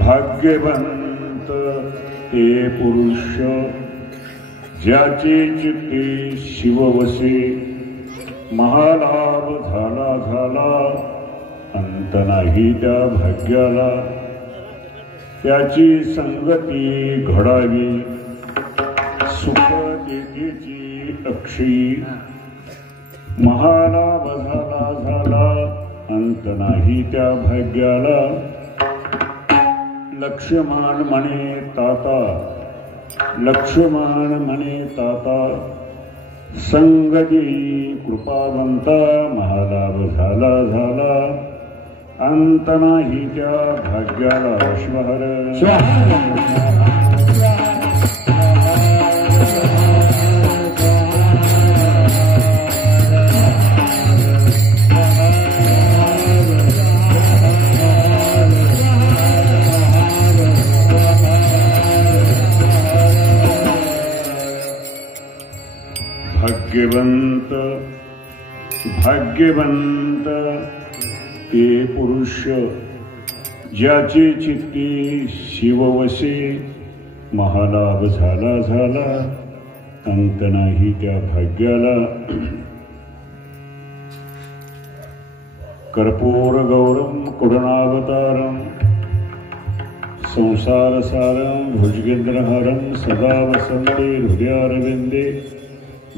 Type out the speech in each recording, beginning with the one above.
भाग्यवंत ते पुरुष ज्याचे चित्ते शिववसे महालाभ झाला झाला अंत नाही त्या भाग्याला त्याची संगती घडावी सुख देतेची अक्षयी महालाभ झाला झाला अंत नाही त्या भाग्याला लक्ष्मण म्हणे ताता लक्ष्मण म्हणे ताता संग देई कृपावंता महालाभ झाला झाला अंत नाही त्या भाग्याला श्वहर भाग्यवंत भाग्यवंत ते पुरुष ज्याचे चित्ती शिववसे महालाभ झाला झाला अंत नाही त्या भाग्याला कर्पूर गौरम कुडनावतारम संसार सारम भुजगेंद्रहारम सदा वसंते हृदयारविंदे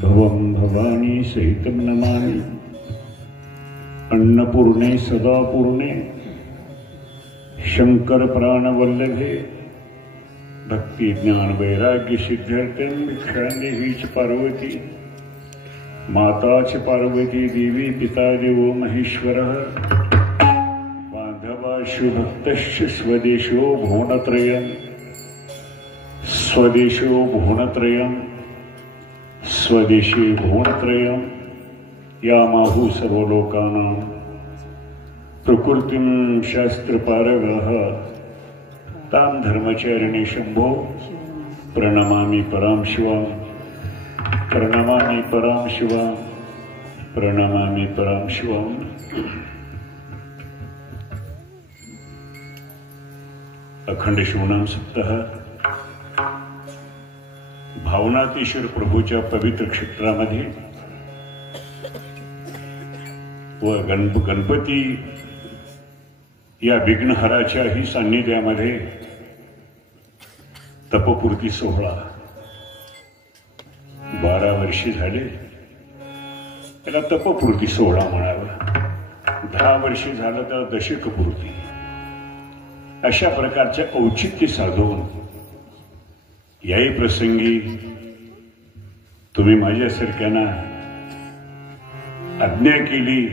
भवं भवानी सहितं नमामि अन्नपूर्णे सदा पूर्णे शंकर प्राणवल्लभे भक्ति ज्ञान वैराग्य सिद्ध्यर्थं भिक्षान्देहीच पार्वती माता च पार्वती देवी पिता देवो महेश्वरः बांधवाशु भक्तश्च स्वदेशो भुवनत्रयं स्वदेशो भुवनत्रयं स्वदेशी भुवनत्रयं यामाहु सर्वलोकानां प्रकृतिं शास्त्रपारगः तां धर्मचारिणे शंभो प्रणमामि परां शिवां प्रणमामि परां शिवां प्रणमामि परां शिवां। अखंड शिवनाम सप्ताह भावनातीश्वर प्रभूच्या पवित्र क्षेत्रामध्ये व गणपती या विघ्नहराच्याही सान्निध्यामध्ये तपपूर्ती सोहळा 12 वर्षे झाले त्याला तपपूर्ती सोहळा म्हणावा, 10 वर्षे झालं त्याला दशकपूर्ती अशा प्रकारचे औचित्य साधून याही प्रसंगी तुम्ही माझ्यासारख्यांना आज्ञा केली,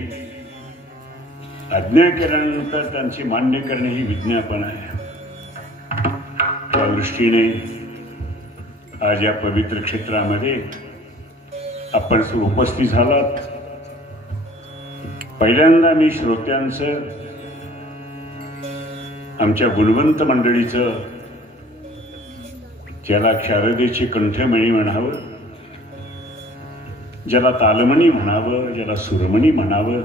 आज्ञा केल्यानंतर त्यांची मान्य करणे ही विज्ञापन आहे। त्या दृष्टीने आज या पवित्र क्षेत्रामध्ये आपण सर्व उपस्थित झालात। पहिल्यांदा मी श्रोत्यांचं आमच्या गुणवंत मंडळीचं ज्याला शारदेची कंठमणी म्हणावं, ज्याला तालमणी म्हणावं, ज्याला सुरमणी म्हणावं,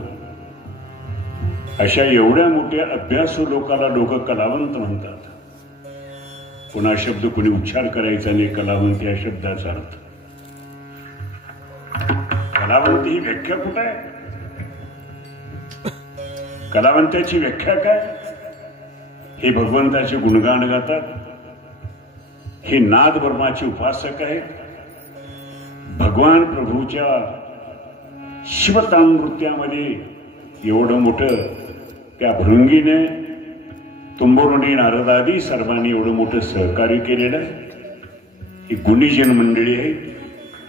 अशा एवढ्या मोठ्या अभ्यासू लोकाला लोक कलावंत म्हणतात। पुन्हा शब्द कोणी उच्चार करायचा नाही, कलावंत या शब्दाचा अर्थ। कलावंत ही व्याख्या कुठे आहे? कलावंताची व्याख्या काय? हे भगवंताचे गुणगान गातात, हे नाद ब्रह्माचे उपासक आहेत, भगवान प्रभूच्या शिवतानृत्यामध्ये एवढं मोठं त्या भृंगीने तुंबरुणी नारदादी सर्वांनी एवढं मोठं सहकार्य केलेलं आहे। ही गुणीजन मंडळी आहे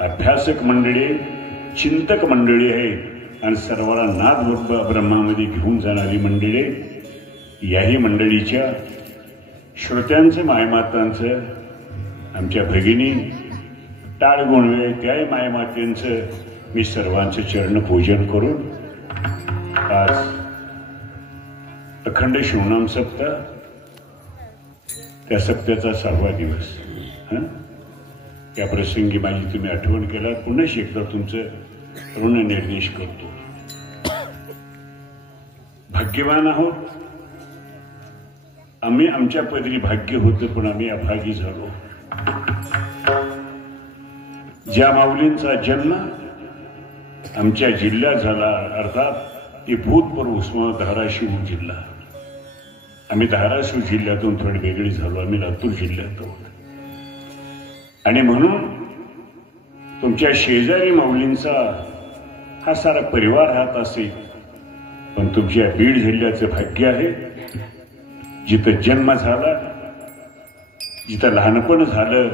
अभ्यासक मंडळी, चिंतक मंडळी आहे आणि सर्वांना नाद ब्रह्मामध्ये घेऊन जाणारी मंडळी. याही मंडळीच्या श्रोत्यांचं, मायमातांचं, आमच्या भगिनी टाळ गुणवे त्याही मायमातेंचं मी सर्वांचं चरण पूजन करून आज अखंड शिवनाम सप्ताह, त्या सप्त्याचा 6वा दिवस. त्या प्रसंगी माझी तुम्ही आठवण केला, पुन्हा एकदा तुमचं ऋण निर्देश करतो. भाग्यवान आहोत आम्ही, आमच्या पदरी भाग्य होतं पण आम्ही अभागी झालो. ज्या माऊलींचा जन्म आमच्या जिल्ह्यात झाला, अर्थात ती भूतपूर्व उस्मानाबाद धाराशिव जिल्हा. आम्ही धाराशिव जिल्ह्यातून थोडे वेगळे झालो, आम्ही लातूर जिल्ह्यात आहोत. आणि म्हणून तुमच्या शेजारी माऊलींचा हा सारा परिवार राहत असेल, पण तुमच्या बीड जिल्ह्याचं भाग्य आहे, जिथं जन्म झाला, जिथं लहानपण झालं.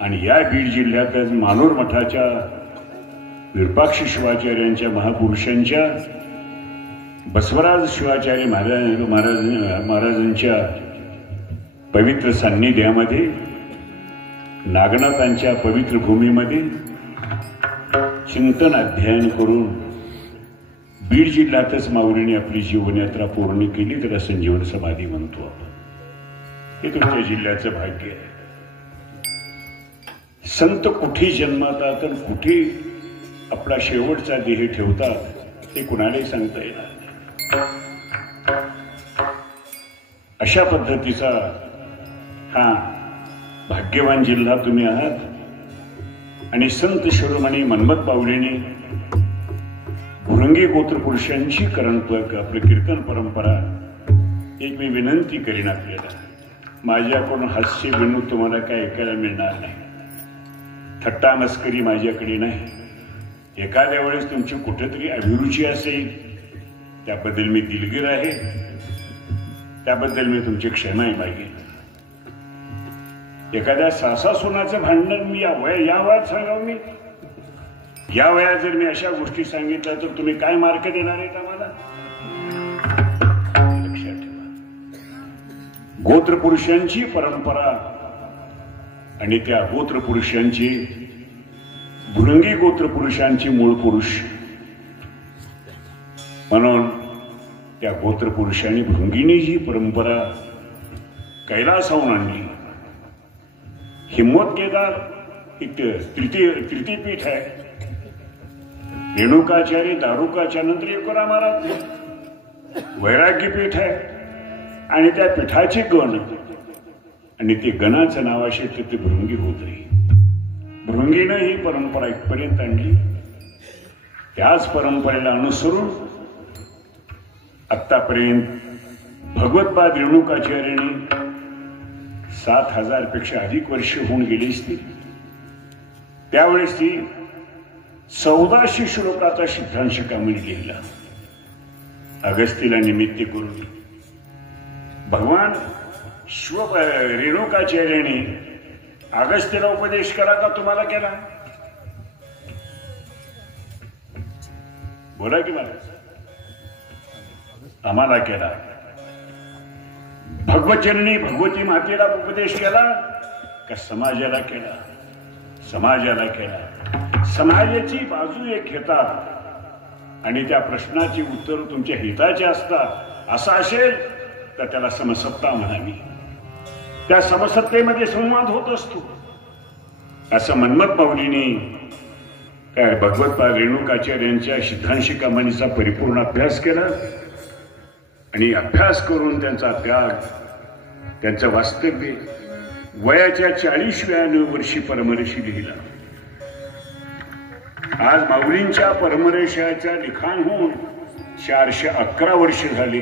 आणि या बीड जिल्ह्यातच मानोर मठाच्या विरूपाक्ष शिवाचार्यांच्या महापुरुषांच्या बसवराज शिवाचार्य महाराजांच्या पवित्र सान्निध्यामध्ये, नागनाथांच्या पवित्र भूमीमध्ये चिंतन अध्ययन करून बीड जिल्ह्यातच माऊलीने आपली जीवनयात्रा पूर्ण केली. त्याला संजीवन समाधी म्हणतो आपण. हे तुमच्या जिल्ह्याचं भाग्य आहे. संत कुठे जन्मातात आणि कुठे आपला शेवटचा देह ठेवतात ते कुणालाही सांगता येणार नाही. अशा पद्धतीचा हा भाग्यवान जिल्हा तुम्ही आहात. आणि संत शिरोमणी मन्मथ बावलेने भुरंगी गोत्र पुरुषांची आपली कीर्तन परंपरा एक मी विनंती करीन आपल्याला. माझ्याकडून हास्य विनोद तुम्हाला काय ऐकायला मिळणार नाही, थट्टा मस्करी माझ्याकडे नाही. एखाद्या वेळेस तुमची कुठेतरी अभिरुची असेल त्याबद्दल मी दिलगीर आहे, त्याबद्दल मी तुमची क्षमाही मागेन. एखाद्या सासासुनाचं भांडण मी या वयात सांगावं, मी या वयात जर मी अशा गोष्टी सांगितल्या तर तुम्ही काय मार्क देणार आहेत आम्हाला? लक्षात ठेवा, गोत्रपुरुषांची परंपरा आणि त्या गोत्रपुरुषांची, भुरंगी गोत्रपुरुषांची मूळ पुरुष म्हणून त्या गोत्रपुरुषांनी भृंगीने जी परंपरा कैलासाहून आणली. हिम्मत केदार एक तृतीय पीठ आहे. रेणुकाचार्य, दारुकाच्या नंतर एकोरा महाराज वैराग्य पीठ आहे. आणि त्या पीठाचे गण आणि ते गणाचं नाव असे ते भृंगी होत राही. भृंगीनं ही परंपरा इथपर्यंत आणली. त्याच परंपरेला अनुसरून आतापर्यंत भगवतपाद रेणुकाचार्यांनी 7,000 पेक्षा अधिक वर्ष होऊन गेली असतील. त्यावेळेस ती 1400 श्लोकाचा सिद्धांशिकामणी लिहिला. अगस्तीला निमित्त करून भगवान रेणुकाचार्याने अगस्तीला उपदेश करा का तुम्हाला केला? बोला की मला. आम्हाला केला. भगवतजननी भगवती मातेला उपदेश केला का समाजाला केला? समाजाला केला. समाजाची बाजू एक घेतात आणि त्या प्रश्नाची उत्तर तुमच्या हिताचे असतात असं असेल तर त्याला समसत्ता म्हणावी. त्या समसत्तेमध्ये संवाद होत असतो. असं मन्मथ बावलीने त्या भगवतपाद रेणुकाचार्यांच्या सिद्धांशिकामणीचा परिपूर्ण अभ्यास केला आणि अभ्यास करून त्यांचा त्याग, त्यांचं वास्तव्य वयाच्या 40व्या वर्षी परमर्षी लिहिला. आज माऊलींच्या परमर्षाच्या लिखाण होऊन 411 वर्ष झाली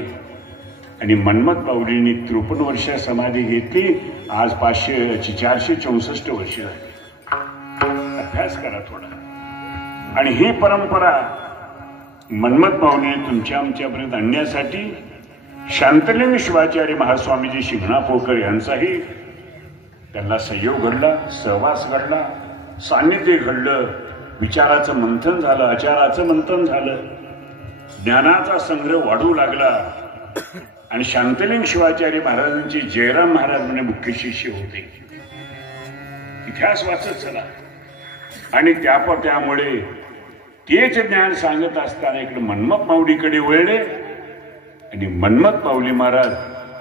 आणि मन्मथ बावलींनी 53 वर्ष समाधी घेतली. आज 464 वर्ष झाली. अभ्यास करा थोडा. आणि ही परंपरा मन्मथ बावलीने तुमच्या आमच्यापर्यंत आणण्यासाठी शांतलिंग शिवाचार्य महास्वामीजी शिंगणापूरकर यांचाही त्यांना सहयोग घडला, सहवास घडला. सान्निध्य घडलं, विचाराचं मंथन झालं, आचाराचं मंथन झालं, ज्ञानाचा संग्रह वाढू लागला आणि शांतलिंग शिवाचार्य महाराजांचे जयराम महाराज म्हणजे मुख्य शिष्य होते. इतिहास वाचत चला. आणि त्यामुळे तेच ज्ञान सांगत असताना इकडे मन्मथ माऊलीकडे वळले आणि मन्मथ माऊली महाराज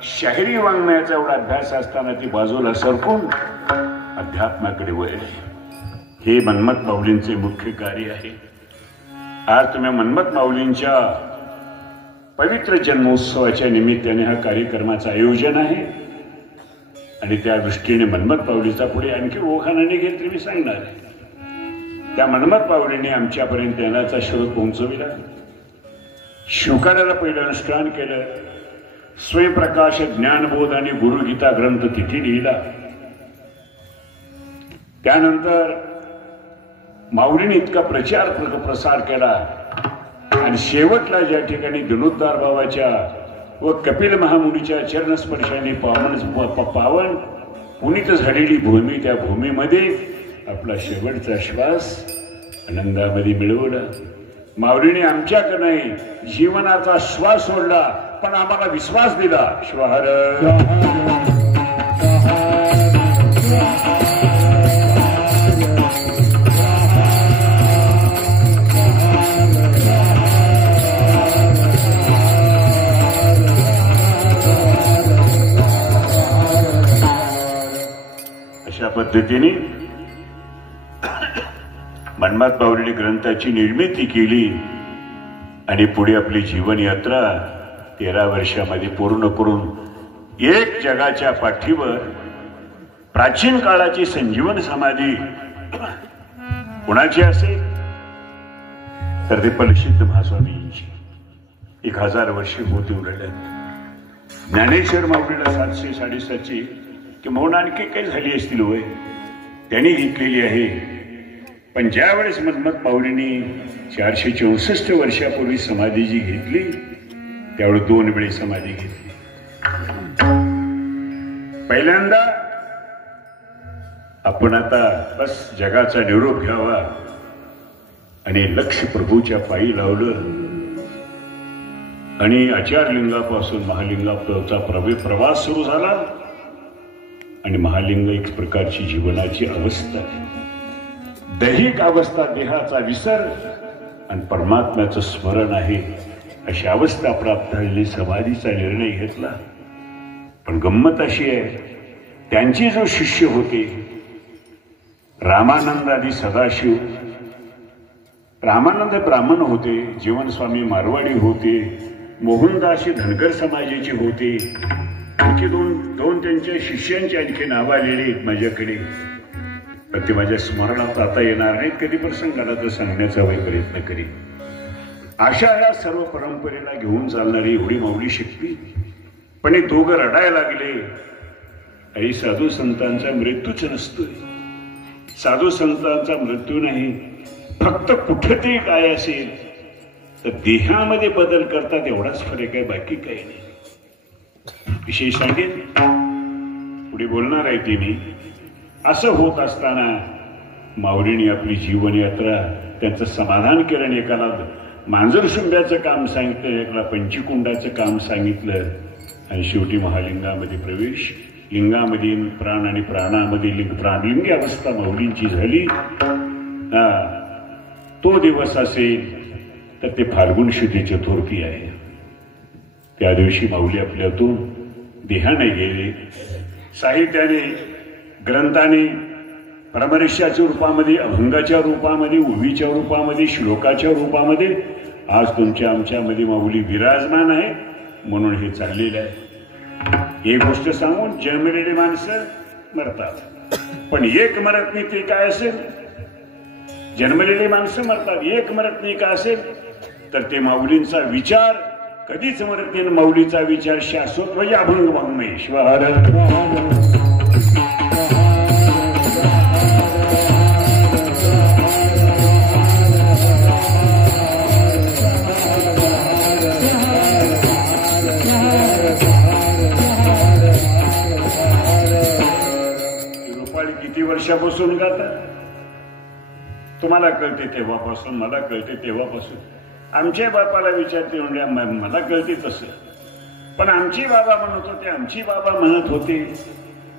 शाहिरी वाङ्मयाचा एवढा अभ्यास असताना ती बाजूला सरकून अध्यात्माकडे वळले. हे मन्मथ माऊलींचे मुख्य कार्य आहे. आज तुम्ही मन्मथ माऊलींच्या पवित्र जन्मोत्सवाच्या निमित्ताने हा कार्यक्रमाचं आयोजन आहे आणि त्या दृष्टीने मन्मथ माऊलीचा पुढे आणखी ओघाना निघेल तरी मी सांगणार आहे. त्या मन्मथ माऊलीने आमच्यापर्यंत ज्ञानाचा स्रोत पोहोचविला. शिवकाराला पहिलं अनुष्ठान केलं. स्वयंप्रकाश ज्ञानबोध आणि गुरुगीता ग्रंथ तिथे लिहिला. त्यानंतर माऊलीने इतका प्रचार प्रसार केला आणि शेवटला ज्या ठिकाणी दिनोद्धार बाबाच्या व कपिल महामुनीच्या चरणस्पर्शाने पावन पुनीत झालेली भूमी, त्या भूमीमध्ये आपला शेवटचा श्वास आनंदामध्ये मिळवला. माऊलीने आमच्याकडे नाही जीवनाचा श्वास सोडला, पण आम्हाला विश्वास दिला. श्वहर अशा पद्धतीने मन्मथ माऊलीने ग्रंथाची निर्मिती केली आणि पुढे आपली जीवन यात्रा 13 वर्षामध्ये पूर्ण करून एक जगाच्या पाठीवर प्राचीन काळाची संजीवन समाधी कुणाची असेल तर ते पलसिद्ध महास्वामींची. 1000 वर्षे होती उलटल्यात. ज्ञानेश्वर माऊलीला 700 750 किंवा आणखी काही झाली असतील वय त्यांनी घेतलेली आहे. पण ज्या वेळेस मन्मथ माऊलींनी 464 वर्षापूर्वी समाधी जी घेतली त्यावेळेस 2 वेळे समाधी घेतली. पहिल्यांदा आपण आता बस जगाचा निरोप घ्यावा आणि लक्ष प्रभूच्या पायी लावलं आणि आचारलिंगापासून महालिंगाचा प्रवास सुरू झाला. आणि महालिंग एक प्रकारची जीवनाची अवस्था आहे. दैहिक अवस्था देहाचा विसर आणि परमात्म्याचं स्मरण आहे. अशी अवस्था प्राप्त झालेली समाधीचा निर्णय घेतला. पण गंमत अशी आहे त्यांचे जो शिष्य होते रामानंद आदी सदाशिव, रामानंद ब्राह्मण होते, जीवनस्वामी मारवाडी होते, मोहनदास धनगर समाजाचे होते. आणखी दोन त्यांच्या शिष्यांची आणखी नावं आलेली आहेत माझ्याकडे, पण ते माझ्या स्मरणात आता येणार नाहीत. कधी प्रसंगाला तर सांगण्याचा प्रयत्न करीन. अशा या सर्व परंपरेला घेऊन चालणारी एवढी माऊली शक्ती. पण हे दोघं रडायला लागले. आणि साधू संतांचा मृत्यूच नसतोय. साधू संतांचा मृत्यू नाही, फक्त कुठेतरी काय असेल तर देहामध्ये बदल करतात एवढाच फरक आहे, बाकी काही नाही. विषय सांगेल पुढे बोलणार आहे ते मी. असं होत असताना माऊलीने आपली जीवनयात्रा त्यांचं समाधान केलं. एकाला मांजर शुंब्याचं काम सांगितलं, एकाला पंचकुंडाचं काम सांगितलं आणि शेवटी महालिंगामध्ये प्रवेश. लिंगामध्ये प्राण आणि प्राणामध्ये प्राणलिंगी अवस्था माऊलींची झाली. तो दिवस असेल तर ते फाल्गुन शुद्धी चतुर्थी आहे. त्या दिवशी माऊली आपल्यातून देहाने गेले. साहित्याने, ग्रंथाने, परमर्ष्याच्या रूपामध्ये, अभंगाच्या रूपामध्ये, ओवीच्या रूपामध्ये, श्लोकाच्या रूपामध्ये आज तुमच्या आमच्यामध्ये माऊली विराजमान आहे. म्हणून हे चाललेलं आहे. एक गोष्ट सांगून, जन्मलेली माणसं मरतात, पण एक मरत नाही ते काय असेल? जन्मलेली माणसं मरतात, एक मरत नाही का असेल? तर ते माऊलींचा विचार कधीच मरत नाही. माऊलीचा विचार शाश्वत म्हणजे अभंग वाङ्मय. श्वहर रुपाली किती वर्षापासून गातात? तुम्हाला कळते तेव्हापासून, मला कळते तेव्हापासून. आमच्या बापाला विचारते म्हणजे मला कळते तसं, पण आमची बाबा म्हणत होते, आमची बाबा म्हणत होते.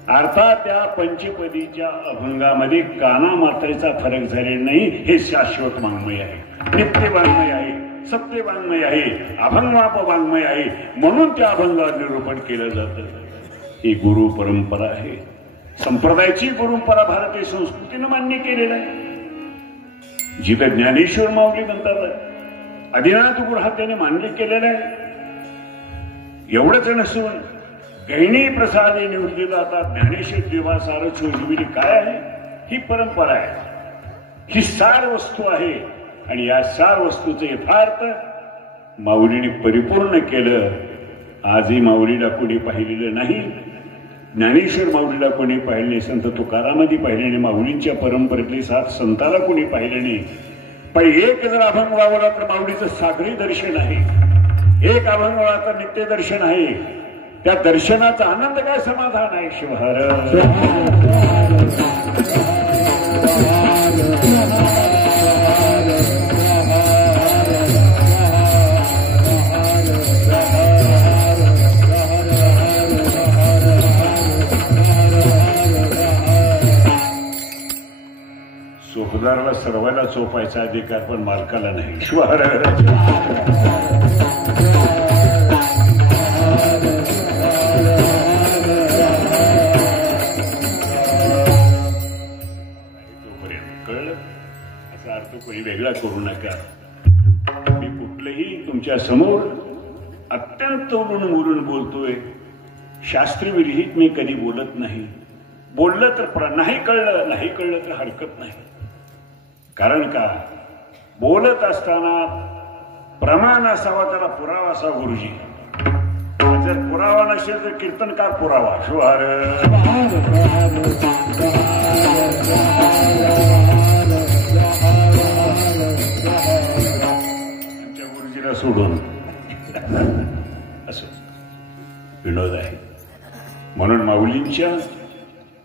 अर्थात त्या पंचपदीच्या अभंगामध्ये काना मात्रेचा फरक झालेला नाही. हे शाश्वत वाङ्मय आहे, नित्य वाङ्मय आहे, सत्य वाङ्मय आहे, अभंगमाप वाङ्मय आहे. म्हणून त्या अभंगावर निरूपण केलं जातं. ही गुरु परंपरा आहे, संप्रदायाची परंपरा भारतीय संस्कृतीनं मान्य केलेलं आहे. जिथं ज्ञानेश्वर माऊली म्हणतात, आदिनाथ गुरु हा त्याने मान्य केलेला आहे. एवढंच नसून गहिणी प्रसादे निवडली जातात, ज्ञानेश्वर देवा सार चोजविली काय आहे? ही परंपरा आहे, ही सार वस्तू आहे. आणि या सार वस्तूचं यथार्थ माऊलीने परिपूर्ण केलं. आजही माऊलीला कोणी पाहिलेलं नाही, ज्ञानेश्वर माऊलीला कोणी पाहिलं नाही, संत तुकारामादी पाहिले नाही, माऊलींच्या परंपरेतले 7 संतांना कोणी पाहिलं नाही. पण एक जर अभंग लावला तर माऊलीचं सागरी दर्शन आहे, एक अभंग लावला तर नित्य दर्शन आहे. त्या दर्शनाचा आनंद काय, समाधान आहे. शिवहर चोपदाराला सर्वांना चोपायचा अधिकार, पण मालकाला नाही. शिवहर कोणी वेगळा करू नका. मी कुठलंही तुमच्या समोर अत्यंत तोडून बोलून बोलतोय. शास्त्री विरहित मी कधी बोलत नाही. बोललं तर नाही कळलं तर हरकत नाही. कारण का, बोलत असताना प्रमाण असावा, त्याला पुरावा असावा. गुरुजी जर पुरावा नसेल तर कीर्तनकार पुरावा. शिवहर आमच्या गुरुजीला सोडून असं विनोद आहे. म्हणून माऊलींच्या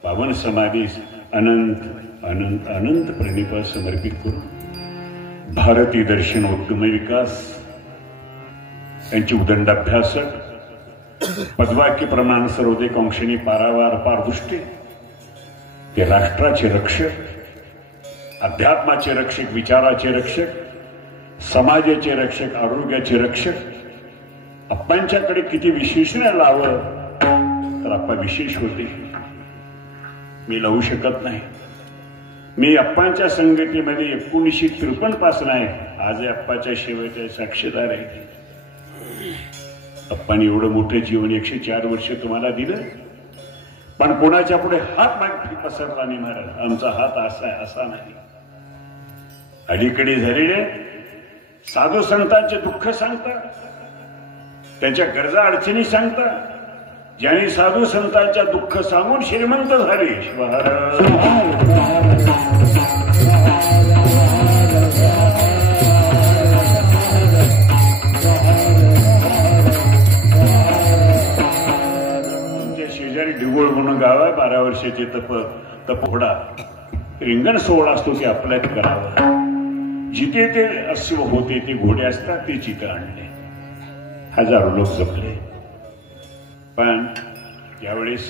पावन समाधीस अनंत अनंत अनंत प्रणिपा समर्पित करून भारतीय दर्शनोत्तम विकास यांची उदंडाभ्यासक, पदवाक्य प्रमाण सर्वोदय कांक्षिणी पारावार पारदृष्टी, ते राष्ट्राचे रक्षक, अध्यात्माचे रक्षक, विचाराचे रक्षक, समाजाचे रक्षक, आरोग्याचे रक्षक. अप्पांच्याकडे किती विशेषण लावं तर अप्पा विशेष होते. मी लावू शकत नाही. मी अप्पांच्या संगतीमध्ये 1953 पासून आहे. आज अप्पाच्या शेवटच्या साक्षीदार आहे. अप्पांनी एवढं मोठं जीवन 104 वर्ष तुम्हाला दिलं, पण कोणाच्या पुढे हात मागे पसरला नाही महाराज. आमचा हात असा आहे असा नाही. अलीकडे झालेले साधू संतांचे दुःख सांगतात, त्यांच्या गरजा अडचणी सांगतात. ज्यांनी साधू संतांच्या दुःख सांगून श्रीमंत झाले. तुमच्या शेजारी डिगोळ म्हणून गाव आहे, 12 वर्षाचे तपोडा रिंगण सोहळा असतो, ते आपल्यात करावं. जिथे ते अश्व होते ते घोडे असतात, ते चित्र आणले. हजारो लोक जपले. पण यावेळेस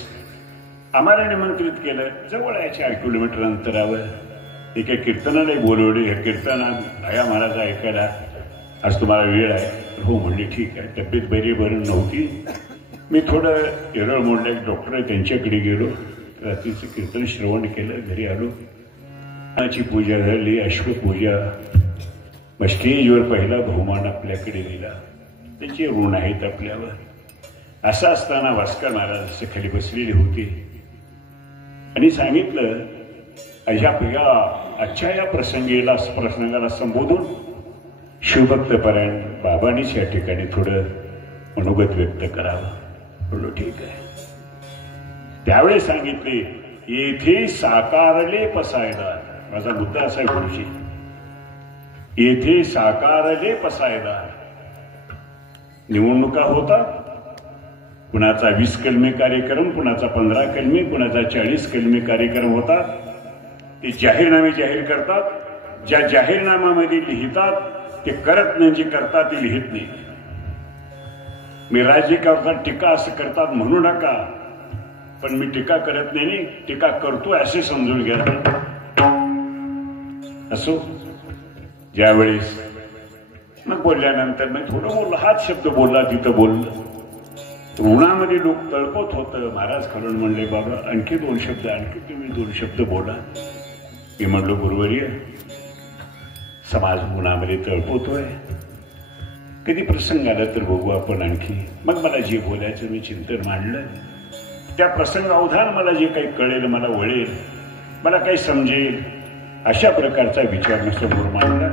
आम्हाला निमंत्रित केलं. जवळ आहे 4 किलोमीटर अंतरावर. एका कीर्तनाला बोलवले. या कीर्तनात आया महाराज ऐकायला, आज तुम्हाला वेळ आहे? हो म्हणले, ठीक आहे. तब्येत बरं नव्हती. मी थोडं एरळ मोडलं. एक डॉक्टर आहे, त्यांच्याकडे गेलो. रात्रीचं कीर्तन श्रवण केलं. घरी आलो. ची पूजा झाली, अश्वपूजा. मग स्टेजवर पहिला बहुमान आपल्याकडे दिला. त्याचे ऋण आहेत आपल्यावर. असं असताना भास्कर महाराज खाली बसलेले होते आणि सांगितलं, आजच्या या प्रसंगाला संबोधून शिवभक्तपरायण बाबांनीच या ठिकाणी थोडं मनोगत व्यक्त करावं. बोललो ठीक आहे. त्यावेळेस सांगितले, येथे साकारले पसायदार. माझा मुद्दा असा गुरुजी, येथे साकारले पसायदार. निवडणुका होतात. कुणाचा 20 कलमी कार्यक्रम, कुणाचा 15 कलमी, कुणाचा 40 कलमी कार्यक्रम होतात. ते जाहीरनामे जाहीर करतात. ज्या जाहीरनाम्यामध्ये लिहितात ते करत नाही, जे करतात ते लिहित नाही. मी राज्य करतात टीका असं करतात म्हणू नका, पण मी टीका करत नाही, टीका करतो असे समजून घ्या. असो, ज्यावेळेस मग बोलल्यानंतर मी थोडं बोललो, हाच शब्द बोलला, तिथं बोललं. उन्हामध्ये लोक तळपत होतं. महाराज खालून म्हणले, बाबा आणखी 2 शब्द, आणखी तुम्ही 2 शब्द बोला. मी म्हणलो, गुरुवर्य, समाज उन्हामध्ये तळपतोय, कधी प्रसंग आला तर बघू आपण आणखी. मग मला जे बोलायचं मी चिंतन मांडलं. त्या प्रसंग अवधान मला जे काही कळेल, मला वळेल, मला काही समजेल, अशा प्रकारचा विचार मी समोर मांडला.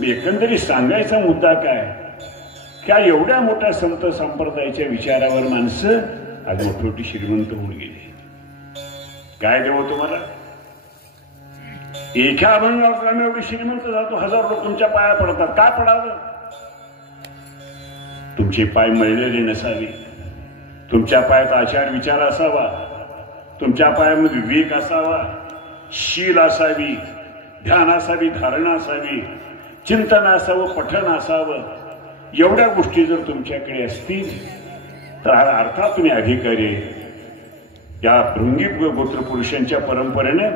मी एकंदरीत सांगायचा मुद्दा काय, त्या एवढ्या मोठ्या संत संप्रदायाच्या विचारावर माणसं आज मोठी श्रीमंत होऊन गेली. काय देवो तुम्हाला, एका अभंगावर आम्ही एवढी श्रीमंत जातो, 1000 लोक तुमच्या पाया पडतात. का पडावं? तुमचे पाय मळलेले नसावे, तुमच्या पायात आचार विचार असावा, तुमच्या पायामध्ये विवेक असावा, शील असावी, ध्यान असावी, धारणा असावी, चिंतन असावं, पठन असावं. एवढ्या गोष्टी जर तुमच्याकडे असतील तर अर्थात तुम्ही अधिकारी. या भृंगी गोत्र पुरुषांच्या परंपरेने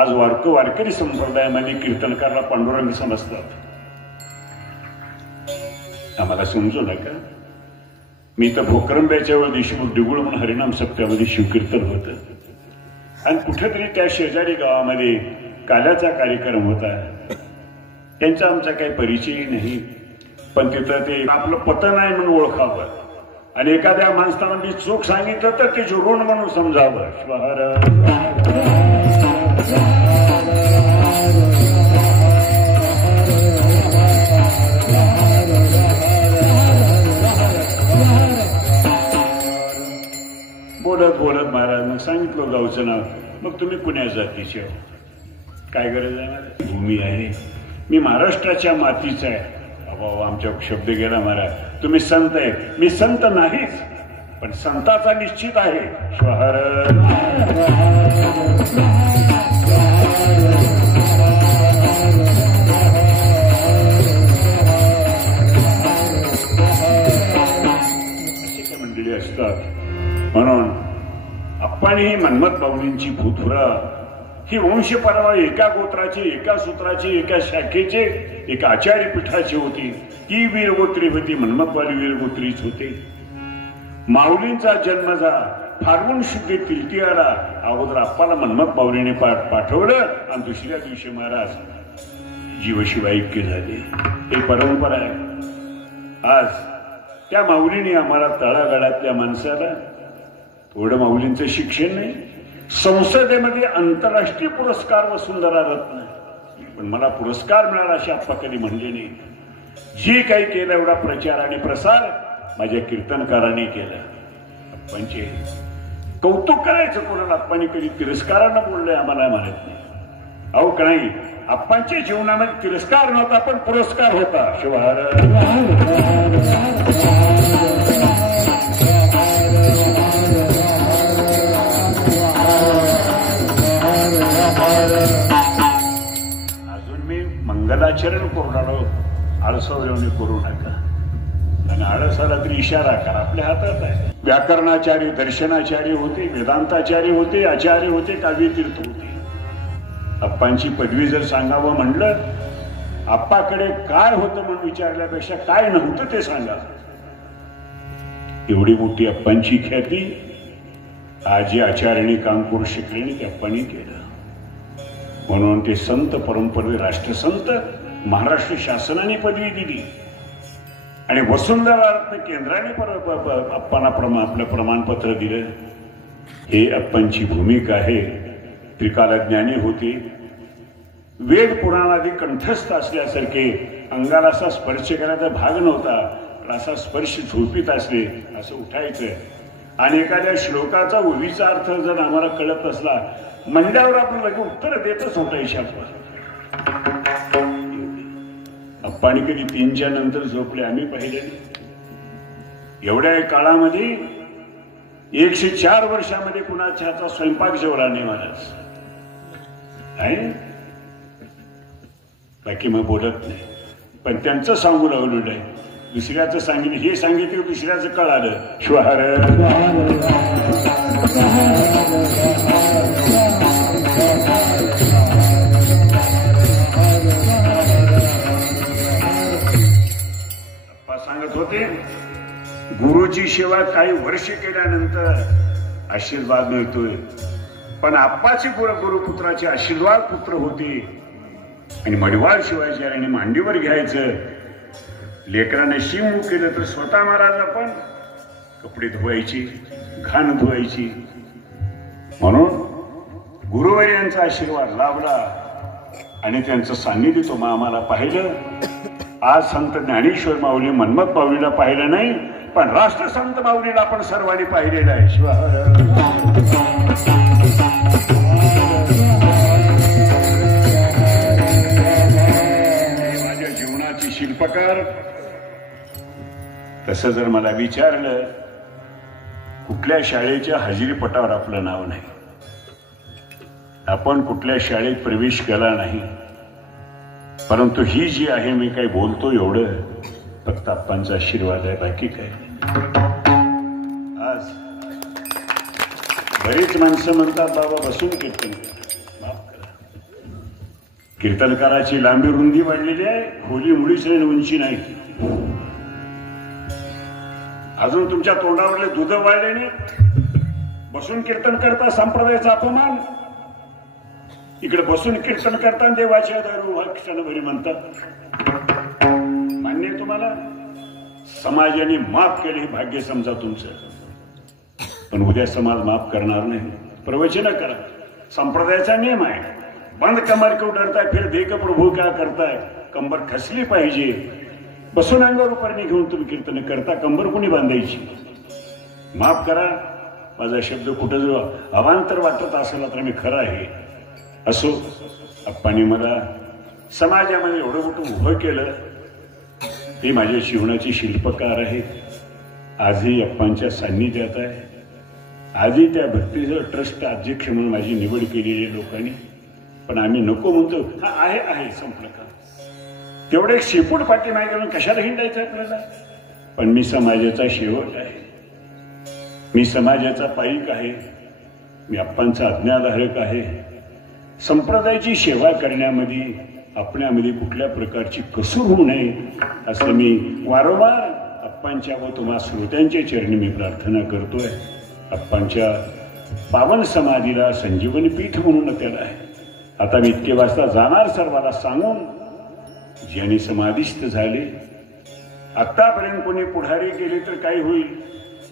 आज वारकरी संप्रदायामध्ये कीर्तनकारला पांडुरंग समजतात. आम्हाला समजू नका. मी तर भोकरंब्याच्या वर देशमुख डिगुळ म्हणून हरिनाम सप्त्यामध्ये शिवकीर्तन होतं, आणि कुठेतरी त्या शेजारी गावामध्ये काल्याचा कार्यक्रम होता. त्यांचा आमचा काही परिचय नाही, पण तिथं ते आपलं पतन आहे म्हणून ओळखावं, आणि एखाद्या माणसामध्ये चूक सांगितलं तर ते ऋण म्हणून समजावं. बोलत बोलत महाराज मग सांगितलं गावचं नाव. मग तुम्ही पुण्या जातीचे हो, काय गरज आहे? भूमी आहे, मी महाराष्ट्राच्या मातीचा आहे. अहो, आमच्या शब्द गेला महाराज, तुम्ही संत आहे. मी संत नाहीच, पण संताचा निश्चित आहे. श्वहर असे काय मंडळी असतात. म्हणून आपण ही मन्मथ माऊलींची भूतुरा, ही वंश परंपरा एका गोत्राची, एका सूत्राची, एका शाखेचे, एका आचार्य पीठाची होती. ती वीरगोत्री होती, मन्मथवाली वीरगोत्रीच होते. माऊलींचा जन्म झाला फाल्गुन शुद्ध तृतीयाला. अगोदर आप्पाला मन्मथ माऊलीने पाठवलं, आणि दुसऱ्या दिवशी महाराज जीवशिवाऐक्य झाले. ही परंपरा आहे. आज त्या माऊलीने आम्हाला तळागाळातल्या माणसाला, थोडं माऊलींचं शिक्षण नाही, संसदेमध्ये आंतरराष्ट्रीय पुरस्कार वसुंधरा रत्न, पण मला पुरस्कार मिळाला अशी आप्पा कधी म्हणले नाही. जे काही केलं एवढा प्रचार आणि प्रसार माझ्या कीर्तनकारांनी केला. आप्पांचे कौतुक करायचं कोणाला, आप्पांनी कधी तिरस्कारानं बोललंय आम्हाला मानत नाही. अहो का नाही, आप्पांच्या जीवनामध्ये तिरस्कार नव्हता, पण पुरस्कार होता. शिवार अजून मी मंगलाचरण करून आलो, आळसावणी करू नका. आणि आळस आला तरी इशारा करा, आपल्या हातात आहे. व्याकरणाचार्य, दर्शनाचार्य होते, वेदांताचार्य होते, आचार्य होते, काव्यतीर्थ होते. आप्पांची पदवी जर सांगावं म्हणलं, आप्पाकडे काय होतं म्हणून विचारल्यापेक्षा काय नव्हतं ते सांगा. एवढी मोठी आप्पांची ख्याती आज जे आचार्याने काम करू शकले नाही ते आप्पांनी केलं. म्हणून ते संत परंपरे राष्ट्रसंत महाराष्ट्र शासनाने पदवी दिली, आणि वसुंधरा रत्न केंद्राने आप्पांना आपलं प्रमाणपत्र दिलं. हे आप्पांची भूमिका आहे. त्रिकालज्ञानी होते, वेद पुराणादी कंठस्थ असल्यासारखे, अंगाला असा स्पर्श करायचा भाग नव्हता, पण असा स्पर्श झोपीत असले असं उठायचं. आणि एखाद्या श्लोकाचा उभीचा अर्थ जर आम्हाला कळत असला म्हणल्यावर आपण लगेच उत्तर देतच होता. ईशापा आप्पांनी कधी 3च्या नंतर झोपले आम्ही पाहिले. एवढ्या काळामध्ये 104 वर्षामध्ये कुणाच्या हातचा स्वयंपाक जेवला नाही महाराज. आहे बाकी मग बोलत नाही. पण त्यांचं सांगू लागलो नाही, दुसऱ्याचं सांगितलं, हे सांगितलं दुसऱ्याचं कळालं. श्वहार अप्पा सांगत होते, गुरुची सेवा काही वर्ष केल्यानंतर आशीर्वाद मिळतोय, पण आप्पाचे गुरुपुत्राचे आशीर्वाद पुत्र होते आणि मडवाळ शिवायचे आणि मांडीवर घ्यायचं. लेकराने शिमू केलं तर स्वतः महाराज आपण कपडे धुवायची, घाण धुवायची. म्हणून गुरुवर्यांचा आशीर्वाद लाभला आणि त्यांचं सान्निध्य तो आम्हाला पाहिलं. आज संत ज्ञानेश्वर माऊली मनमत माऊलीला पाहिलं नाही, पण राष्ट्रसंत माऊलीला आपण सर्वांनी पाहिलेलं आहे. माझ्या जीवनाची शिल्पकार. तसं जर मला विचारलं, कुठल्या शाळेच्या हजेरीपटावर आपलं नाव नाही, आपण कुठल्या शाळेत प्रवेश केला नाही, परंतु ही जी आहे, मी काही बोलतो एवढं फक्त आप्पांचा आशीर्वाद आहे, बाकी काय. आज बरीच माणसं म्हणतात, बाबा बसून कीर्तन करा. माफ करा, कीर्तनकाराची लांबी रुंदी वाढलेली आहे, खोली मुळीच नाही, उंची नाही. अजून तुमच्या तोंडावरले दूध वाढले नाही. बसून कीर्तन करता संप्रदायाचा अपमान. इकडे बसून कीर्तन करताना देवाच्या दारू क्षणभरी म्हणतात. मान्य आहे तुम्हाला? समाजाने माफ केले, हे भाग्य समजा तुमचं. पण उद्या समाज माफ करणार नाही. प्रवचन करा, संप्रदायाचा नियम आहे. बंद कमर क्यों डरताय, फिर देख प्रभू क्या करताय. कंबर खसली पाहिजे. बसून अंगावर उपरणी घेऊन तुम्ही कीर्तन करता, कंबर कोणी बांधायची? माफ करा, माझा शब्द कुठं जो अवांतर वाटत असेल तर मी खरं आहे. असो, अप्पांनी मला समाजामध्ये एवढं मोठं उभं केलं, ते माझ्या जीवनाची शिल्पकार आहे. आजही अप्पांच्या सान्निध्यात आहे. आजही त्या भक्तीचं ट्रस्ट अध्यक्ष म्हणून माझी निवड केलेली लोकांनी. पण आम्ही नको म्हणतो, हा आहे संपलं का? तेवढे एक शेपूट पाठीमागे घेऊन कशाला हिंडायचं आपल्याला? पण मी समाजाचा शेवट आहे, मी समाजाचा पाईक आहे, मी अप्पांचा आज्ञाधारक आहे. संप्रदायाची सेवा करण्यामध्ये आपल्यामध्ये कुठल्या प्रकारची कसूर होऊ नये असं मी वारंवार अप्पांच्या व तुम्हा श्रोत्यांच्या चरणी मी प्रार्थना करतोय. अप्पांच्या पावन समाधीला संजीवनी पीठ म्हणून त्याला आहे. आता मी इतके वाजता जाणार सर्वांना सांगून, ज्यांनी समाधिस्थ झाले, आतापर्यंत कोणी पुढारी गेले तर काही होईल,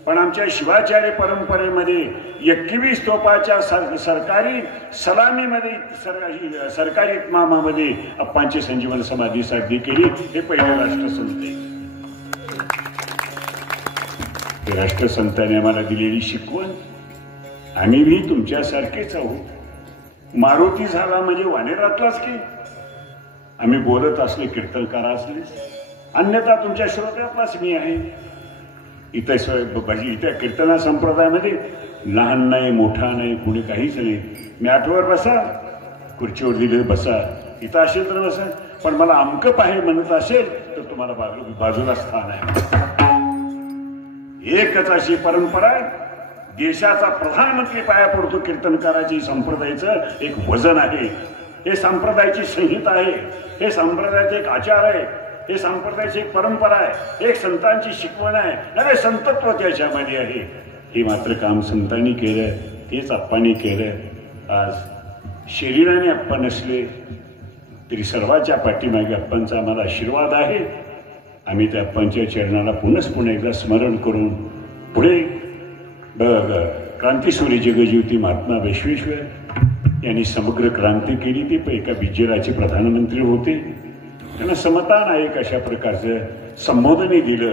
पण आमच्या शिवाचार्य परंपरेमध्ये 21 तोपाच्या सरकारी सलामीमध्ये सरकारी इतमामामध्ये अप्पांची संजीवन समाधी साध्य केली. हे पहिले राष्ट्रसंत आहे. राष्ट्रसंतांनी आम्हाला दिलेली शिकवण, आम्ही भी तुमच्यासारखेच आहोत. मारुती झाला म्हणजे वानेरातलाच की, आम्ही बोलत असले, कीर्तनकार असले, अन्यथा तुमच्या श्रोत्यातलाच मी आहे. इथं कीर्तना संप्रदायामध्ये लहान नाही, मोठा नाही, कुणी काहीच नाही. मॅटवर बसा, खुर्चीवर दिले बसा, इथं असेल तर बसा, पण मला अमकं पाहे म्हणत असेल तर तुम्हाला बाजूला स्थान आहे. एकच अशी परंपरा, देशाचा प्रधानमंत्री पाया पडतो कीर्तनकाराची. संप्रदायाचं एक वजन आहे, हे संप्रदायाची संहिता आहे, हे संप्रदायाचे एक आचार आहे, हे संप्रदायाची एक परंपरा आहे, एक संतांची शिकवण आहे. नवे संतत्व त्याच्यामध्ये आहे. हे मात्र काम संतांनी केलं, हेच अप्पांनी केलं. आज शरीराने अप्पा नसले तरी सर्वांच्या पाठीमागे अप्पांचा आम्हाला आशीर्वाद आहे. आम्ही त्या अप्पांच्या चरणाला पुन्हा एकदा स्मरण करून पुढे क्रांतीसूर्य जगज्योती महात्मा विश्वेश्वर यांनी समग्र क्रांती केली. ते एका बिज्जराचे प्रधानमंत्री होते. त्यांना समता नायक अशा प्रकारचं संबोधनही दिलं.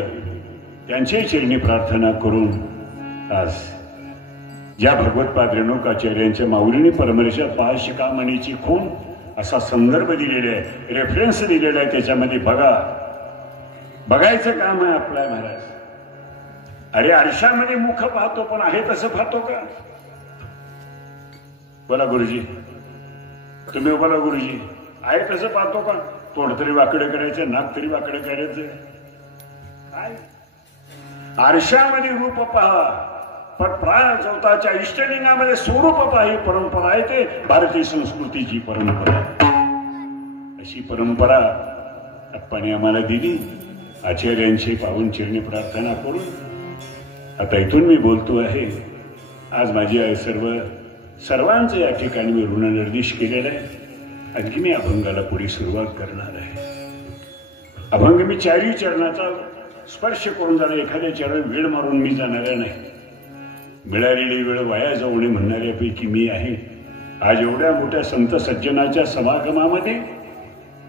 त्यांच्याही चरणी प्रार्थना करून आज ज्या भगवतपाद रेणुकाचार्यांच्या माऊलीने परमर्षात पहा शिकामणीची खून असा संदर्भ दिलेला आहे, रेफरन्स दिलेला आहे. त्याच्यामध्ये बघायचं काम आहे आपल्या महाराज. अरे आरशामध्ये मुख पाहतो, पण आहे तसं पाहतो का? बोला गुरुजी, तुम्ही बोला गुरुजी, आहे तसं पाहतो का? तोंड तरी वाकडं करायचं, नाक तरी वाकडं करायचं. काय आरशामध्ये रूप पहा, पण प्राण स्वतःच्या इष्टलिंगामध्ये स्वरूप पहा. ही परंपरा आहे, ते भारतीय संस्कृतीची परंपरा. अशी परंपरा आप्पाने आम्हाला दिली. आचार्यांची पावनचरणी प्रार्थना करून आता इथून मी बोलतो आहे. आज माझी सर्वांचं या ठिकाणी मी ऋणनिर्देश केलेला आहे. आणखी मी अभंगाला पुढे सुरुवात करणार आहे. अभंग मी चारही चरणाचा स्पर्श करून जाणार. एखाद्या चरण वेळ मारून मी जाणारा नाही. मिळालेली वेळ वाया जाऊ नये म्हणणाऱ्यापैकी मी आहे. आज एवढ्या मोठ्या संत सज्जनाच्या समागमामध्ये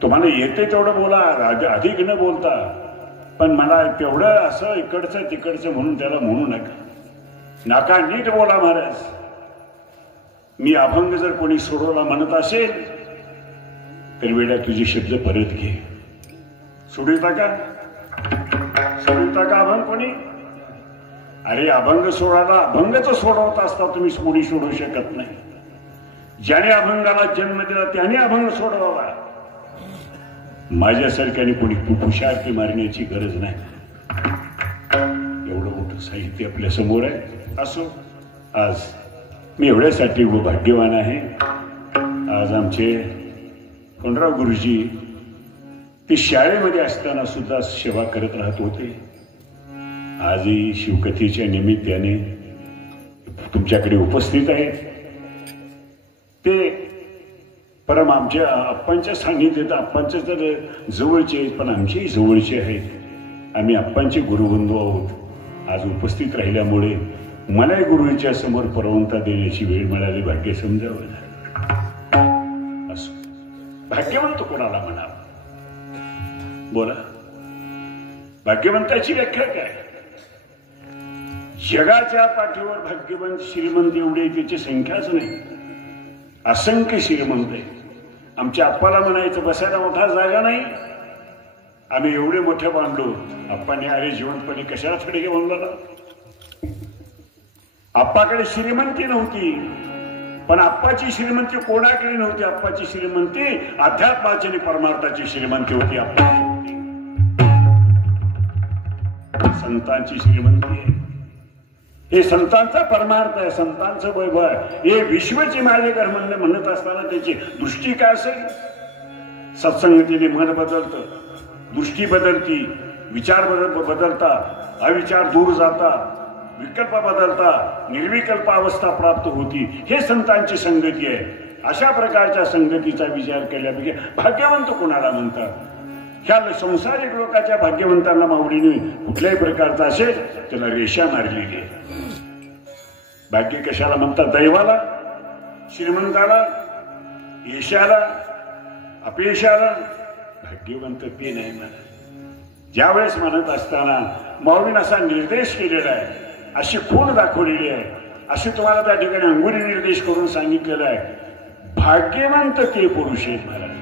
तुम्हाला येते तेवढं बोला, अधिक न बोलता. पण मला तेवढं असं इकडचं तिकडचं म्हणून त्याला म्हणू नका. नाका नीट बोला महाराज. मी अभंग जर कोणी सोडवला म्हणत असेल तर वेळा तुझे शब्द परत घे. सोडविता का अभंग कोणी? अरे अभंग सोडायला अभंगच सोडवत असता तुम्ही, कोणी सोडवू शकत नाही. ज्याने अभंगाला जन्म दिला त्याने अभंग सोडवावा. माझ्यासारख्याने कोणी पुशारकी मारण्याची गरज नाही. एवढं मोठं साहित्य आपल्या समोर आहे. असो, आज मी एवढ्यासाठी भाग्यवान आहे. आज आमचे कोंडराव गुरुजी ते शाळेमध्ये असताना सुद्धा सेवा करत राहत होते. आजही शिवकथेच्या निमित्ताने तुमच्याकडे उपस्थित आहेत. ते परम आमच्या आप्पांच्या सान्निध्यात, आप्पांच्या तर जवळचे आहेत पण आमचेही जवळचे आहेत. आम्ही आप्पांचे गुरुबंधू आहोत. आज उपस्थित राहिल्यामुळे मलाही गुरुच्या समोर परवंता देण्याची वेळ मिळाली. भाग्य समजावं. असो, भाग्यवंत कोणाला म्हणा? बोला. भाग्यवंताची व्याख्या काय? जगाच्या पाठीवर भाग्यवंत श्रीमंत एवढे त्याची संख्याच नाही. असंख्य श्रीमंत आहे. आमच्या आप्पाला म्हणायचं बसायला मोठा जागा नाही. आम्ही एवढे मोठे बांधलो. आप्पाने अरे जिवंतपणे कशाला थडके बांधला? आप्पाकडे श्रीमंती नव्हती, पण आप्पाची श्रीमंती कोणाकडे नव्हती. आप्पाची श्रीमंती अध्यात्माची आणि परमार्थाची श्रीमंती होती. आप्पाची संतांची श्रीमंती आहे. हे संतांचा परमार्थ आहे, संतांचं वैभव आहे. हे विश्वचे माझे घर म्हणत असताना त्याची दृष्टी काय असेल? सत्संगतीने मन बदलतं, दृष्टी बदलती, विचार बदलता, अविचार दूर जाता, विकल्प बदलता, निर्विकल्प अवस्था प्राप्त होती. हे संतांची संगती आहे. अशा प्रकारच्या संगतीचा विचार केल्यापैकी भाग्यवंत कोणाला म्हणतात? ह्या संसारिक लोकांच्या भाग्यवंतांना माऊलीने कुठल्याही प्रकारचा असेल त्याला रेषा मारलेली आहे. भाग्य कशाला म्हणतात? दैवाला, श्रीमंताला, यशाला, अपयशाला. भाग्यवंत ते नाही म्हणत. ज्यावेळेस म्हणत असताना माऊलीने असा निर्देश केलेला आहे, अशी खूण दाखवलेली आहे, अशी तुम्हाला त्या ठिकाणी अंगुली निर्देश करून सांगितलेला आहे. भाग्यवंत ते पुरुष आहेत महाराज.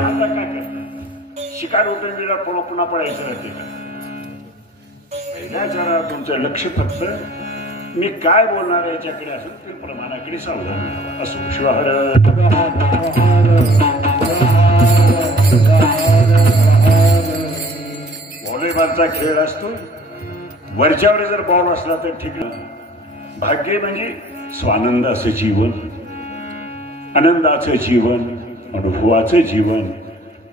आता काय करतात? शिकार उठवलेला पुन्हा पडायचं राहते का? पहिल्या जरा तुमचं लक्ष फक्त मी काय बोलणार याच्याकडे असेल ते प्रमाणाकडे सावधान राहावं. असो. शिवाहर व्हॉलीबॉलचा खेळ असतो. वरच्यावर जर बॉल असला तर ठीक नाही. भाग्य म्हणजे स्वानंदाचं जीवन, आनंदाचं जीवन, अनुभवाचं जीवन,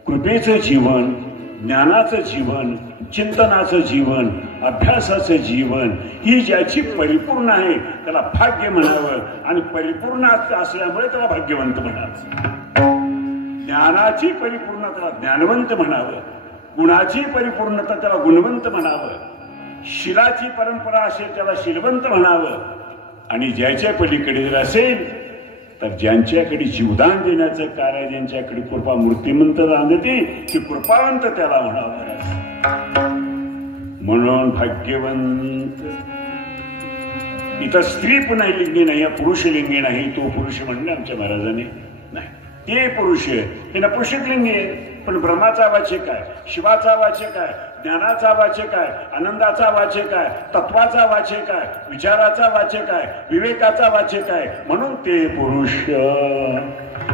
कृपेचं जीवन, ज्ञानाचं जीवन, चिंतनाचं जीवन, अभ्यासाचं जीवन. ही ज्याची परिपूर्ण आहे त्याला भाग्य म्हणावं. आणि परिपूर्ण असल्यामुळे त्याला भाग्यवंत म्हणावं. ज्ञानाची परिपूर्णता ज्ञानवंत म्हणावं. गुणाची परिपूर्णता त्याला गुणवंत म्हणावं. शिलाची परंपरा असेल त्याला शिलवंत म्हणावं. आणि ज्याच्या पलीकडे जर असेल तर ज्यांच्याकडे जीवदान देण्याचं कार्य, ज्यांच्याकडे कृपा मूर्तिमंत राहते ती कृपावंत त्याला म्हणावं. म्हणून भाग्यवंत इथं स्त्री पुन्हा लिंगी नाही, पुरुष लिंगी नाही. तो पुरुष म्हणले आमच्या महाराजांनी नाही. ते पुरुष आहे, हे नपुंसक लिंगी आहे. पण ब्रह्माचा वाचक आहे, शिवाचा वाचक आहे, ज्ञानाचा वाचक आहे, आनंदाचा वाचक आहे, तत्वाचा वाचक आहे, विचाराचा वाचक आहे, विवेकाचा वाचक आहे. म्हणून ते पुरुष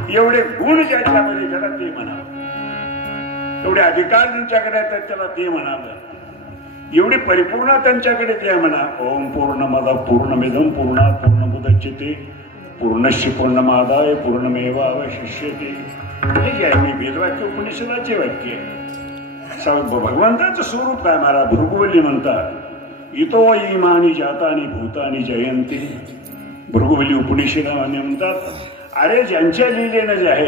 एवढे गुण ज्याच्यामध्ये त्याला ते म्हणावं, एवढे अधिकार त्यांच्याकडे आहेत त्याला ते म्हणावं, एवढी परिपूर्ण त्यांच्याकडे ते म्हणा. ओम पूर्णमद पूर्णमिदं पूर्णात् पूर्णमुदच्यते पूर्णस्य पूर्णमादाय पूर्णमेवावशिष्यते. हे जे आहे मी वेदवाक्य उपनिषदाचे वाक्य आहे. भगवंताचं स्वरूप काय महाराज भृगुवल्ली म्हणतात इतो इमानी जातानी भूतानी जयंती. भृगुवल्ली उपनिषदाने म्हणतात अरे ज्यांच्या लिलेनं जे आहे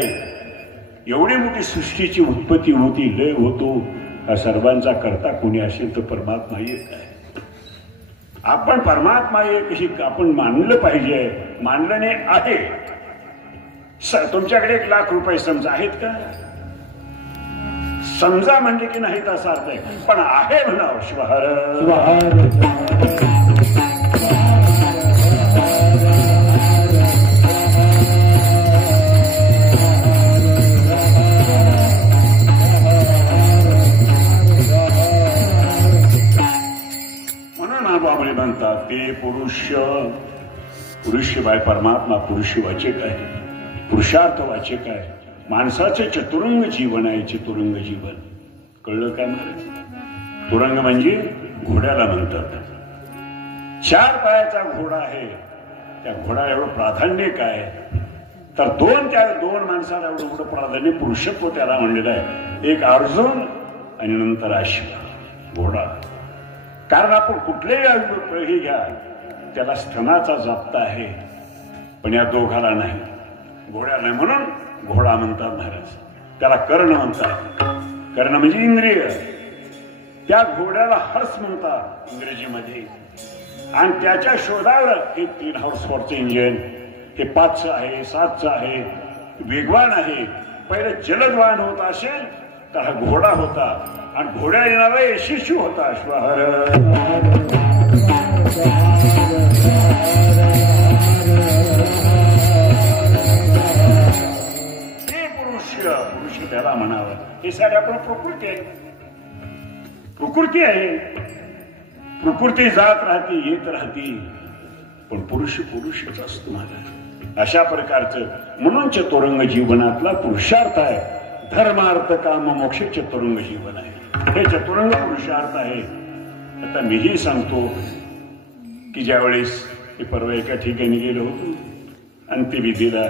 एवढी मोठी सृष्टीची उत्पत्ती होती, लय होतो, हा सर्वांचा करता कोणी असेल तर परमात्मा एक आहे. आपण परमात्मा एक ही आपण मानलं पाहिजे. मानलं नाही आहे. तुमच्याकडे 1,00,000 रुपये समजा आहेत का? समजा म्हणजे की नाही असा अर्थ आहे, पण आहे म्हणावं. श्वहर म्हणतात ते पुरुष बाय परमात्मा पुरुष वाचक आहे, पुरुषार्थ वाचक आहे. माणसाचे चतुरंग जीवन आहे. चतुरंग जीवन कळलं काय मला? तुरंग म्हणजे घोड्याला म्हणतात. 4 पायाचा घोडा आहे. त्या घोडा एवढं प्राधान्य काय तर दोन माणसाला एवढं प्राधान्य पुरुषत्व त्याला म्हणलेलं आहे. एक अर्जुन आणि नंतर अश्व घोडा. कारण आपण कुठलेही घ्या त्याला स्तनाचा जाप्ता आहे, पण या दोघाला नाही, घोड्याला नाही. म्हणून घोडा म्हणतात महाराज. त्याला कर्ण म्हणतात. कर्ण म्हणजे इंद्रिय. त्या घोड्याला हर्स म्हणतात इंग्रजीमध्ये. आणि त्याच्या शोधावर हे 3 हॉर्सपॉवरचं इंजिन, हे 5चं आहे, 7चं आहे, वेगवान आहे. पहिले जलदवान होत असेल तर हा घोडा होता, आणि घोड्या येणारा यशस्वी होता. श्वहर हे पुरुष त्याला म्हणावं. हे सारे आपण प्रकृती आहे. प्रकृती आहे. प्रकृती जात राहते, येत राहते, पण पुरुषच असतो महाराज. अशा प्रकारचं म्हणून चतुरंग जीवनातला पुरुषार्थ आहे. धर्मार्थ काम मोक्ष चतुरंग जीवन आहे. हे चतुरंग पुरुषार्थ आहे. आता मीही सांगतो की ज्यावेळेस मी परवा एका ठिकाणी गेलो होतो अंत्यविधीला,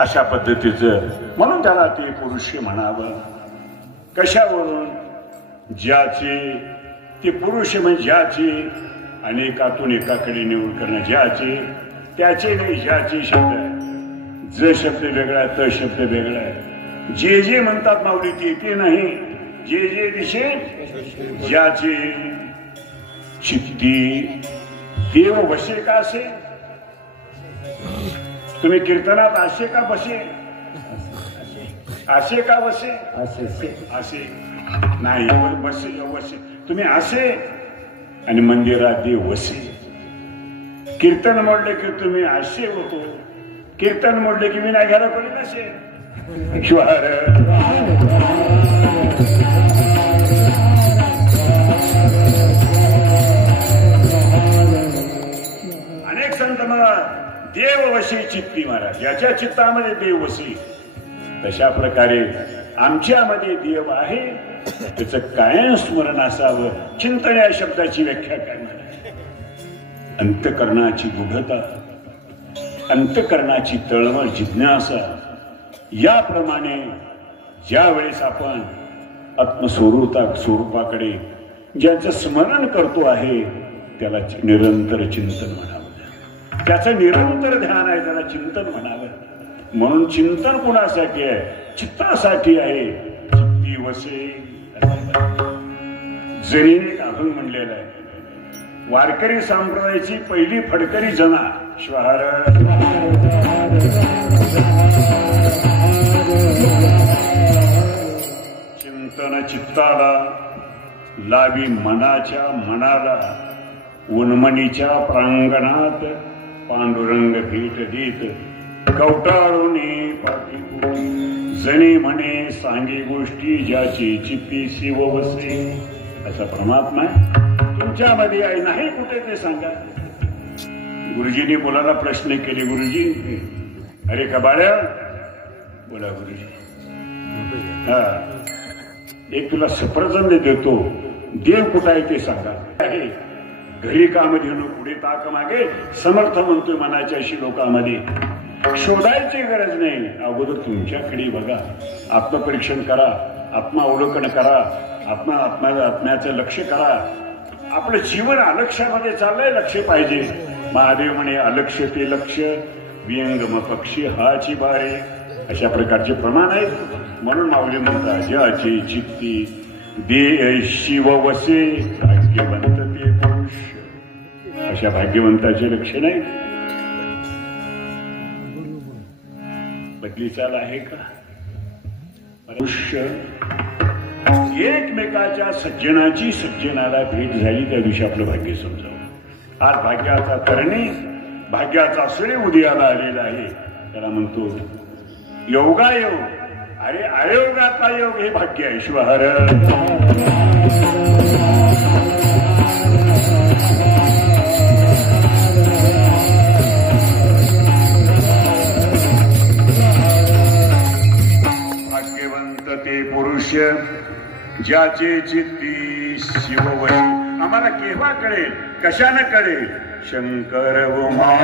अशा पद्धतीचं म्हणून त्याला ते पुरुष म्हणावं. कशावरून? ज्याचे ते पुरुष म्हणजे ज्याचे अनेकातून एकाकडे निवड करणं, ज्याचे त्याचे नाही, ज्याचे शब्द आहे. ज शब्द वेगळा आहे, त शब्द वेगळा आहे. जे म्हणतात माऊली ते नाही. जे दिशे ज्याचे चित्ती देव वशे का असे. तुम्ही कीर्तनात असे का बसे, असे का बसे, असे नाही बसे वसे. तुम्ही असे आणि मंदिरात देव वसे. कीर्तन म्हणले की तुम्ही असे होतो, कीर्तन म्हणले की मी नाही घरा कोणी नसे. श्वहर अनेक संत मला देव वशी चित्ती महाराज. याच्या चित्तामध्ये देव वशी. तशा प्रकारे आमच्यामध्ये देव आहे, त्याचं कायम स्मरण असावं. चिंतन या शब्दाची व्याख्या काय म्हणाली? अंतकरणाची गुढता, अंतकरणाची तळमळ, जिज्ञासा. याप्रमाणे ज्या वेळेस आपण आत्मस्वरूपाकडे ज्याचं स्मरण करतो आहे त्याला निरंतर चिंतन म्हणावं. त्याचं निरंतर ध्यान आहे, त्याला चिंतन म्हणावं. म्हणून चिंतन कुणासाठी आहे? चित्तासाठी आहे. चित्ती वसे. जरीने अभंग म्हणलेला आहे. वारकरी संप्रदायाची पहिली फडकरी जना. श्वहर चिंतन चित्ताला लावी मनाच्या मनाला. उन्मनीच्या प्रांगणात पांडुरंग भेट देत कवटाळूने पाठी जणी म्हणे सांगी गोष्टी ज्याची चित्ती शिव वसे. असा परमात्मा तुमच्यामध्ये आहे नाही कुठे ते सांगा. गुरुजींनी मुलाला प्रश्न केले. गुरुजी अरे कबाड्या बोला गुरुजी. हा एक तुला सफरचंद देतो देव कुठं आहे ते सांगा. आहे घरी काम घेणं पुढे ताक मागे समर्थ म्हणतोय मनाच्या श्लोकामध्ये. शोधायची गरज नाही अगोदर तुमच्याकडे बघा. आत्मपरीक्षण करा आत्मावलोकन करा आत्म्याचं लक्ष करा. आपलं जीवन अलक्ष्यामध्ये चाललंय लक्ष पाहिजे. महादेव म्हणे अलक्ष ते लक्ष वियंगम पक्षी हाची बारे. अशा प्रकारचे प्रमाण आहेत. म्हणून माऊली म्हणतात ज्याची चित्ती दे शिव वसे भाग्यवंत ते पुरुष. अशा भाग्यवंताचे लक्षण आहे. बदली चाल आहे का. मनुष्य एकमेकाच्या सज्जनाची सज्जनाला भेट झाली त्या दिवशी आपलं भाग्य समजावं. आज भाग्याचा तरणी भाग्याचा सूर्य उदयाला आलेला आहे. त्याला म्हणतो योगायोग. अरे अयोगाचा योग हे भाग्य आहे. शिवहर भाग्यवंत ते पुरुष ज्याचे चित्ती शिववशी. आम्हाला केव्हा कळेल कशानं कळेल. शंकर उमा